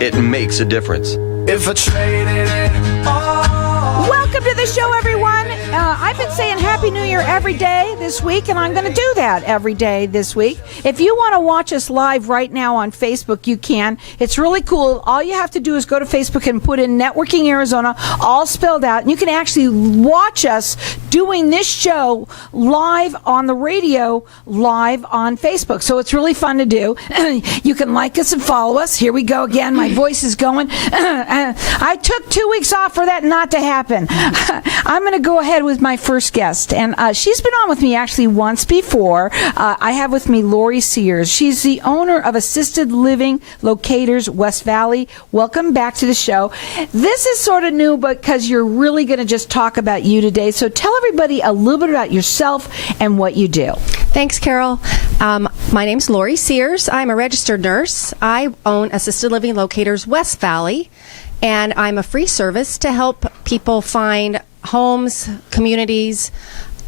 it makes a difference. If I traded it all. Welcome to the show, everyone. I've been saying Happy New Year every day this week, and I'm going to do that every day this week. If you want to watch us live right now on Facebook, you can. It's really cool. All you have to do is go to Facebook and put in Networking Arizona, all spelled out, and you can actually watch us doing this show live on the radio, live on Facebook. So it's really fun to do. You can like us and follow us. Here we go again. My voice is going. I took 2 weeks off for that not to happen. I'm going to go ahead with my first guest, and she's been on with me actually once before. I have with me Lori Sears. She's the owner of Assisted Living Locators, West Valley. Welcome back to the show. This is sort of new because you're really going to just talk about you today. So tell everybody a little bit about yourself and what you do. Thanks, Carol. My name's Lori Sears. I'm a registered nurse. I own Assisted Living Locators, West Valley, and I'm a free service to help people find homes, communities,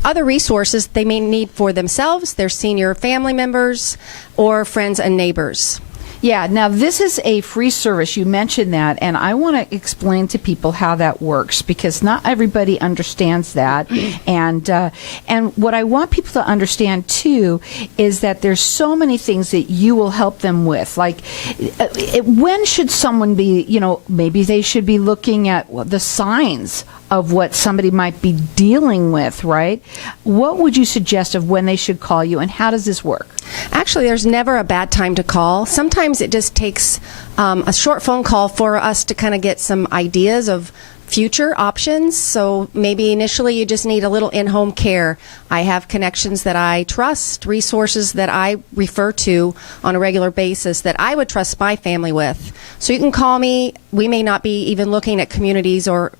other resources they may need for themselves, their senior family members, or friends and neighbors. Yeah, now this is a free service. You mentioned that, and I want to explain to people how that works because not everybody understands that. And what I want people to understand too is that there's so many things that you will help them with. Like, when should someone be? Maybe they should be looking at the signs of what somebody might be dealing with, right? What would you suggest of when they should call you, and how does this work? Actually, there's never a bad time to call. Sometimes it just takes a short phone call for us to kind of get some ideas of future options. So maybe initially you just need a little in-home care. I have connections that I trust, resources that I refer to on a regular basis that I would trust my family with. So you can call me. We may not be even looking at communities or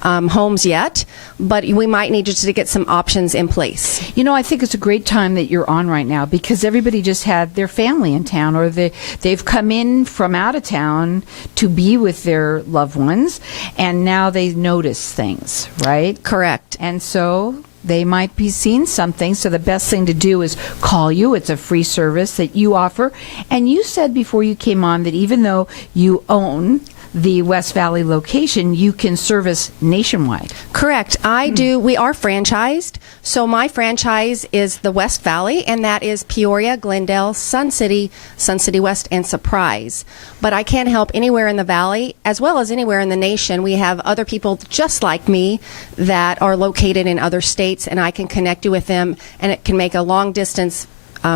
homes yet, but we might need you to get some options in place. I think it's a great time that you're on right now because everybody just had their family in town, or they've come in from out of town to be with their loved ones, and now they notice things, right? Correct. And so they might be seeing something, so the best thing to do is call you. It's a free service that you offer. And you said before you came on that even though you own the West Valley location, you can service nationwide. Correct. I do. We are franchised. So my franchise is the West Valley, and that is Peoria, Glendale, Sun City West, and Surprise. But I can help anywhere in the valley as well as anywhere in the nation. We have other people just like me that are located in other states, and I can connect you with them, and it can make a long distance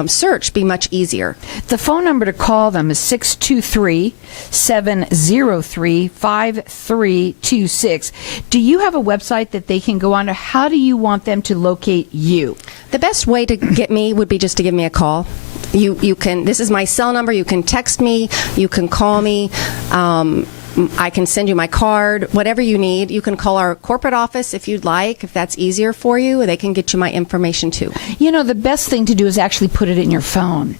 search be much easier. The phone number to call them is 623-703-5326. Do you have a website that they can go on, or how do you want them to locate you? The best way to get me would be just to give me a call. You can. This is my cell number. You can text me. You can call me. I can send you my card, whatever you need. You can call our corporate office if you'd like, if that's easier for you. They can get you my information too. The best thing to do is actually put it in your phone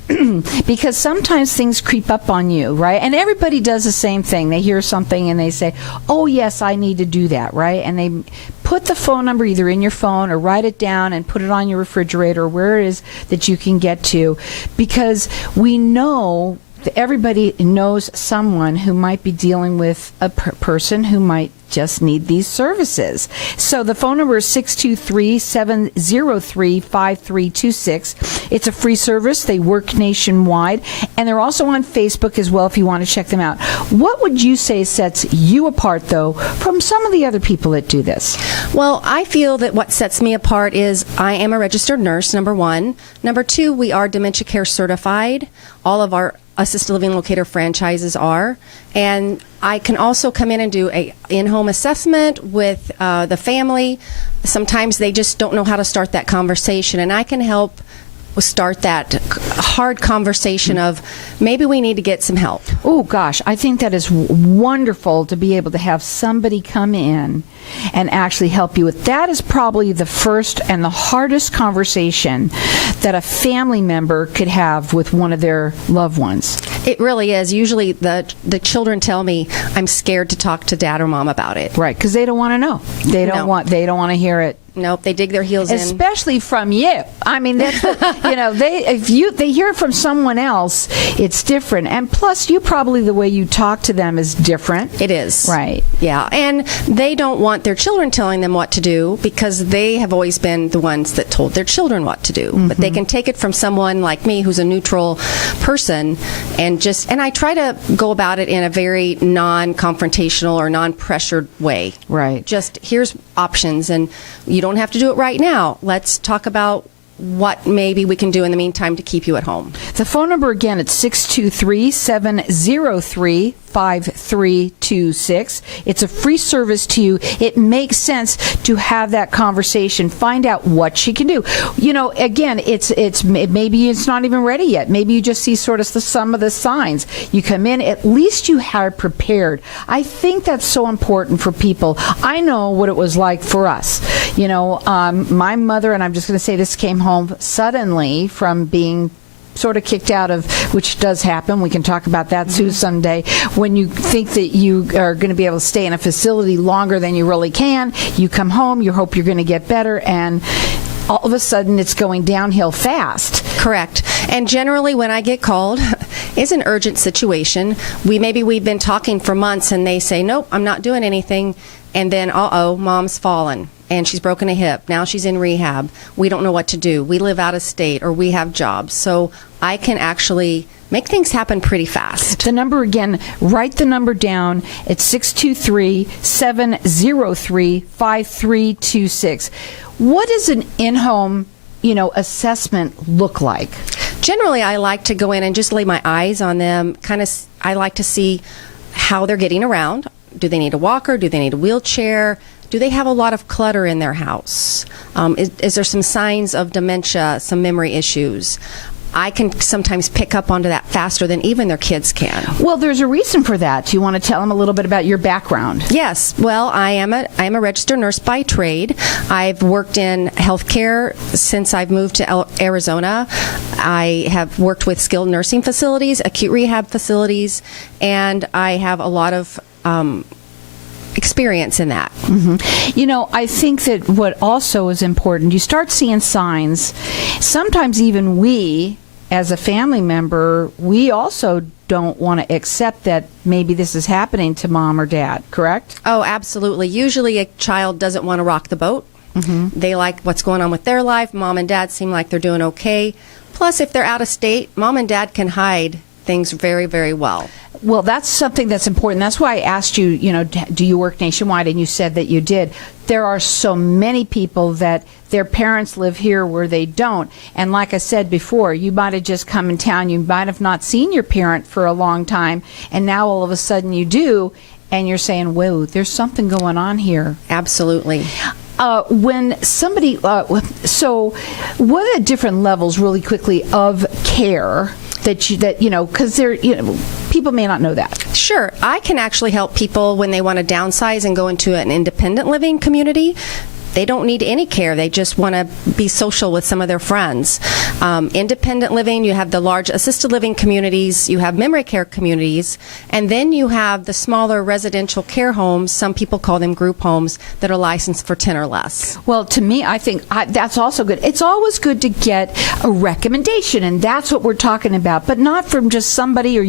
because sometimes things creep up on you, right? And everybody does the same thing. They hear something and they say, oh, yes, I need to do that, right? And they put the phone number either in your phone or write it down and put it on your refrigerator, where it is that you can get to, because we know everybody knows someone who might be dealing with a person who might just need these services. So the phone number is 623-703-5326. It's a free service. They work nationwide, and they're also on Facebook as well if you want to check them out. What would you say sets you apart, though, from some of the other people that do this? Well, I feel that what sets me apart is I am a registered nurse, number one. Number two, we are dementia care certified. All of our assisted living locator franchises are, and I can also come in and do a in-home assessment with the family. Sometimes they just don't know how to start that conversation, and I can help start that hard conversation of maybe we need to get some help. Oh, gosh, I think that is wonderful to be able to have somebody come in and actually help you with. That is probably the first and the hardest conversation that a family member could have with one of their loved ones. It really is. Usually the children tell me I'm scared to talk to dad or mom about it. Right, because they don't want to know. They don't want to hear it. Nope, they dig their heels in. Especially from you. I mean, that's they hear it from someone else, it's different. And plus, probably the way you talk to them is different. It is. Right. Yeah, and they don't want their children telling them what to do because they have always been the ones that told their children what to do. But they can take it from someone like me who's a neutral person and I try to go about it in a very non-confrontational or non-pressured way. Right. Just here's options, and you don't have to do it right now. Let's talk about what maybe we can do in the meantime to keep you at home. The phone number again, it's 623-703-5326. It's a free service to you. It makes sense to have that conversation. Find out what she can do. Again, maybe it's not even ready yet. Maybe you just see sort of some of the signs. You come in, at least you are prepared. I think that's so important for people. I know what it was like for us. My mother, and I'm just going to say this, came home suddenly from being sort of kicked out of, which does happen. We can talk about that too someday. When you think that you are going to be able to stay in a facility longer than you really can, you come home, you hope you're going to get better, and all of a sudden it's going downhill fast. Correct. And generally when I get called, it's an urgent situation. We've been talking for months and they say, nope, I'm not doing anything. And then, mom's fallen and she's broken a hip. Now she's in rehab. We don't know what to do. We live out of state or we have jobs. So I can actually make things happen pretty fast. The number again, write the number down. It's 623-703-5326. What does an in-home, assessment look like? Generally, I like to go in and just lay my eyes on them. I like to see how they're getting around. Do they need a walker? Do they need a wheelchair? Do they have a lot of clutter in their house? Is there some signs of dementia, some memory issues? I can sometimes pick up onto that faster than even their kids can. Well, there's a reason for that. Do you want to tell them a little bit about your background? Yes. Well, I am a registered nurse by trade. I've worked in healthcare since I've moved to Arizona. I have worked with skilled nursing facilities, acute rehab facilities, and I have a lot of experience in that. I think that what also is important, you start seeing signs. Sometimes even we, as a family member, we also don't want to accept that maybe this is happening to mom or dad, correct? Oh, absolutely. Usually a child doesn't want to rock the boat. They like what's going on with their life. Mom and dad seem like they're doing okay. Plus, if they're out of state, mom and dad can hide things very, very well. Well, that's something that's important. That's why I asked you, do you work nationwide? And you said that you did. There are so many people that their parents live here where they don't. And like I said before, you might have just come in town. You might have not seen your parent for a long time. And now all of a sudden you do. And you're saying, whoa, there's something going on here. Absolutely. When somebody, so what are the different levels really quickly of care because people may not know that. Sure. I can actually help people when they want to downsize and go into an independent living community. They don't need any care. They just want to be social with some of their friends. Independent living, you have the large assisted living communities, you have memory care communities, and then you have the smaller residential care homes. Some people call them group homes that are licensed for 10 or less. Well, to me, I think that's also good. It's always good to get a recommendation, and that's what we're talking about, but not from just somebody or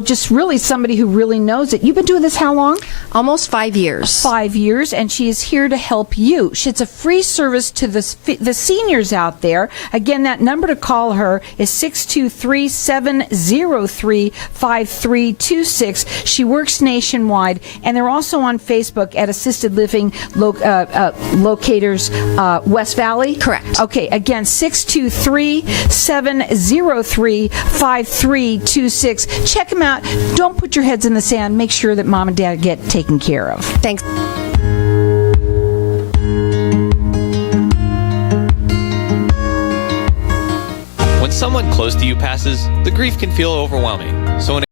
just really somebody who really knows it. You've been doing this how long? Almost 5 years. 5 years, and she is here to help you. It's a free service to the seniors out there. Again, that number to call her is 623-703-5326. She works nationwide, and they're also on Facebook at Assisted Living Locators West Valley. Correct. Okay, again, 623-703-5326. Check them out. Don't put your heads in the sand. Make sure that mom and dad get taken care of. Thanks. When someone close to you passes, the grief can feel overwhelming. So